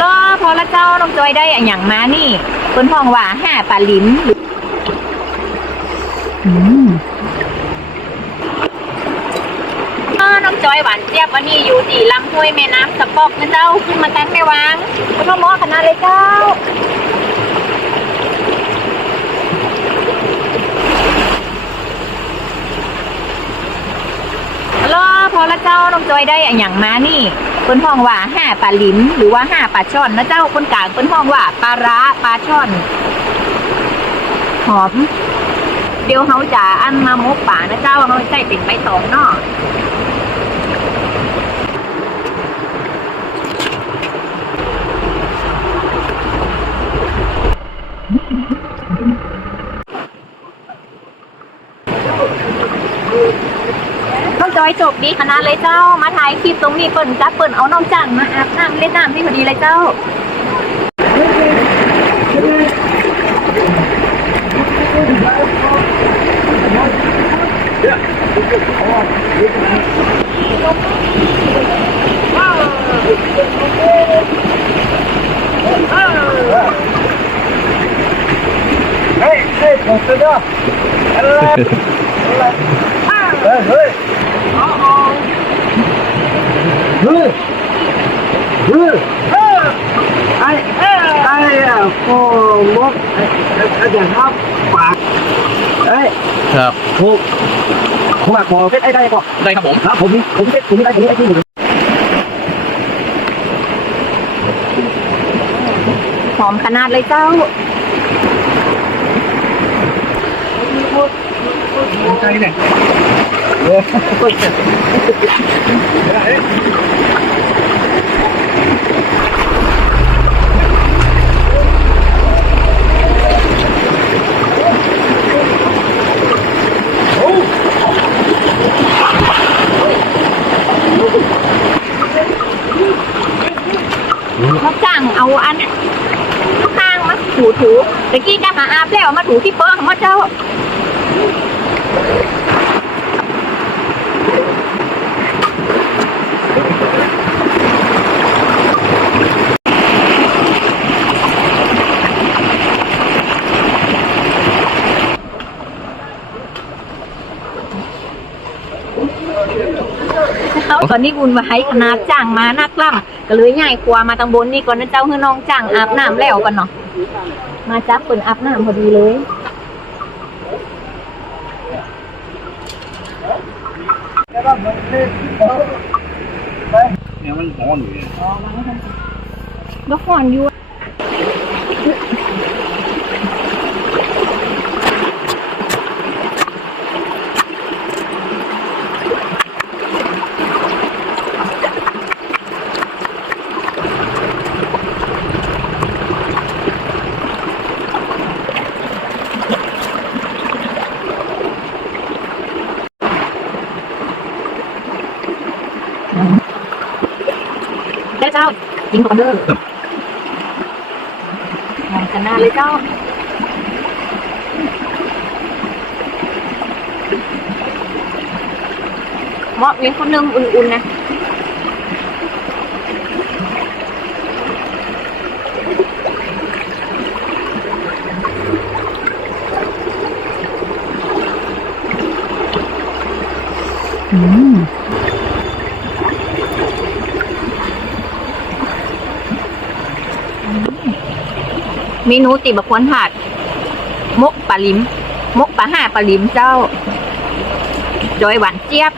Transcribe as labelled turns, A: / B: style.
A: ล้อพอละเจ้าน้องจอยได้อย่างมานี่คนห้องว่าห้าปลาลิ้มอืมน้องจอยหวานเจี๊ยบวันนี้อยู่ที่ลำห้วยแม่น้ำสะปอกนะเจ้าขึ้นมาแตงไม่วางคุณพ่อหมอนณะเลยเจ้า อละเจ้าน้องจอยได้อะอย่างมานี่เปิ้นห้องว่าห้าปลาลิ้มหรือว่าห้าปลาช่อนนะเจ้าคนกลางเปิ้นห้องว่าปลาร้าปลาช่อนหอมเดี๋ยวเขาจะอันมาหมกป่านะเจ้าเขาใส่เป็นใบตองเนาะ จอยจบดีขนาดเลยเจ้า มาถ่ายคลิปตรงนี้เปิ้นจับเปิ้นเอาน้องจังมาอาบน้ำเล่นน้ำที่พอดีเลยเจ้า
B: Hey, hey, consider. Hello. Hey, hey. Hey. Hey. I, I, uh, for more, I, I can have ปากเอ้ย
C: ครับ
B: ผมผมอยากขอเซ็ตไอ้ได้ก่อน
C: ได้ครับผม
B: ครับผมผมเซ็ตผมไม่ได้ผมไม่ได้ที่หนึ่ง
A: หอมขนาดเลยเจ้า
B: ใจเนี่ยโอ้
A: เขาจ้างเอาอันข้างมาถูถูตะกี้จะหาอาบแล้วมาถูที่เปิ้งมาเจ้าาตอนนี้บุญมาให้คณะจ้างมานักล่ำก็เลยใหญ่กว่ามาตังบนนี่ก่อนนะเจ้าเฮือน้องจ้างอาบน้ำแล้วกันเนาะมาจับเปินอาบน้ำพอดีเลย
C: เนี่ยมันร้อนอยู่เนี่ย
A: ยกก่อนอยู่ เจ้ายิงก่อนเด้อมองกันหน้าเลยเจ้าเหมาะมีคนหนึ่งอุ่นๆนะอืม เมนูติบะควนผัดมกปลาลิม มกปลาห่าปลาลิมเจ้า โดยหวานเจี๊ยบ